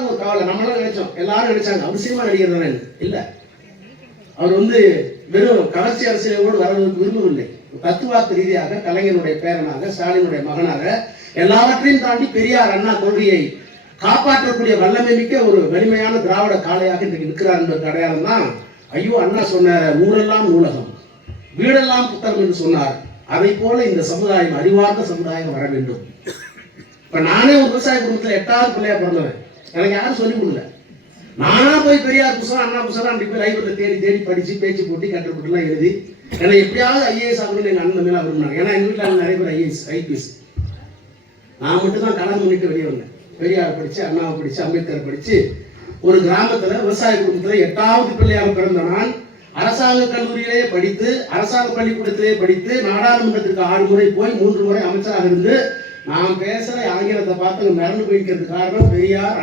நடிக்கணும்னு ஒரு கவலை. நம்மளாம் நினைச்சோம், எல்லாரும் நினைச்சாங்க அவர் சினிமா நடிகர் தானே. இல்ல, அவர் வெறும் கவர்ச்சி அரசியலோடு வரவதற்கு விரும்பவில்லை. தத்துவார்த்த ரீதியாக கலைஞருடைய பேரனாக, ஸ்டாலினுடைய மகனாக, எல்லாவற்றையும் தாண்டி பெரியார் அண்ணா கொள்கையை காப்பாற்றக்கூடிய வல்லமை மிக்க ஒரு வலிமையான திராவிட காளையாக இன்றைக்கு இருக்கிறார் என்ற அடையாளம் தான். ஐயோ, அண்ணா சொன்ன ஊரெல்லாம் நூலகம், வீடெல்லாம் புத்தகம் என்று சொன்னார். அதை போல இந்த சமுதாயம் அறிவார்ந்த சமுதாயம் வர வேண்டும். இப்ப நானே ஒரு விவசாய குடும்பத்தில் 8வது பிள்ளையா பிறந்தவன். எனக்கு யாரும் சொல்லிக் கொடுக்கல. நானா போய் பெரியார் புத்தகம், அண்ணா புத்தகம் அப்படி போய் லைப்ரரியில் தேடி தேடி படிச்சு பேச்சு போட்டி கட்டுப்பட்டுலாம் எழுதி என்னை எப்படியாவது ஐஏஎஸ் ஆகணும்னு எங்க அண்ணன் மேல விரும்பினாங்க. ஏன்னா எங்க வீட்டில் நிறைய பேர் ஐஏஎஸ் ஐபிஎஸ். நான் மட்டும் தான் கடன் பண்ணிட்டு வெளியே வந்தேன். பெரியார் படிச்சு, அண்ணாவை படிச்சு, அம்பேத்கர் படிச்சு, ஒரு கிராமத்துல விவசாய குடும்பத்துல 8வது பிள்ளையாக பிறந்த நான் அரசாங்க கல்லூரியிலேயே படித்து, அரசாங்க பள்ளிக்கூடத்திலேயே படித்து, நாடாளுமன்றத்திற்கு 6 முறை போய் 3 முறை அமைச்சராக இருந்து நான் பேசுற ஆங்கிலத்தை பார்த்து மிரண்டு போய்க்கிறதுக்கு காரணம் பெரியார்.